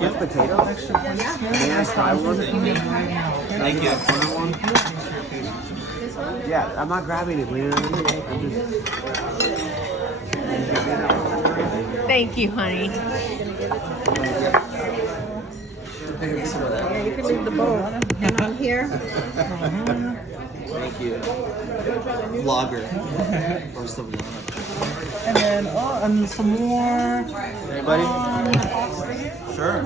With potatoes? May I try one? Thank you. One? Yeah, I'm not grabbing it, Lena. I'm just... Thank you, honey. Yeah, you can leave the bowl. And I'm here. Thank you. Vlogger. First of all. And then, and some more. Anybody? Sure.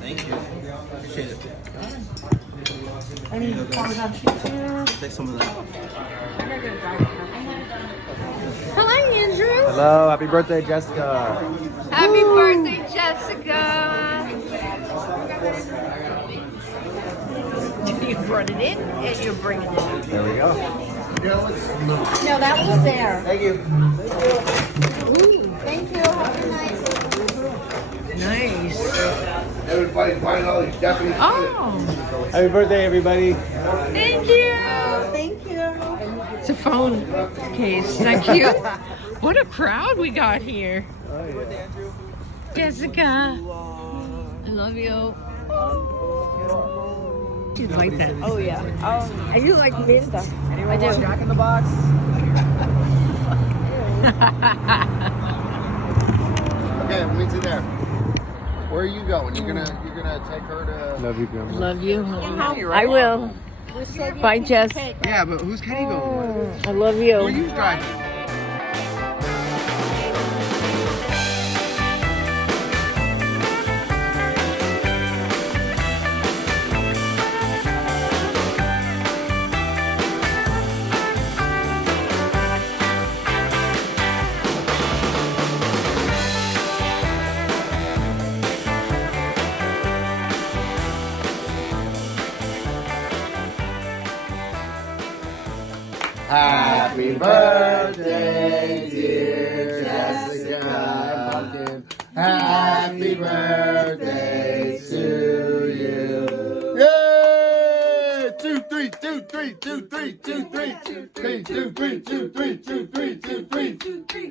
Thank you. Appreciate it. Any Parmesan cheese here? Take some of that. Hi, Andrew. Hello, happy birthday, Jessica. Happy birthday, Jessica. You brought it in and you're bringing it in. There we go. No, that was there. Thank you. Thank you. Have a nice. Nice. Everybody's buying all these Japanese Oh, Happy birthday, everybody. thank you. Thank you. It's a phone case. Is that cute? What a crowd we got here. Jessica, I love you. You like that? Oh yeah. And you like Vista? Anyone want Jack in the Box? Okay, meet you there. Where are you going? You're gonna take her to. Love you, Grandma. Love you, honey. I will. Bye, Jess. Yeah, but who's Kenny going with? I love Who are you. you driving? Happy birthday, dear Jessica Pumpkin. Happy birthday to you. Yay! 2, 3, 2, 3, 2, 3, 2, 3, 2, 3, 2, 3, 2, 3, 2, 3, 2, 3, 2, 3.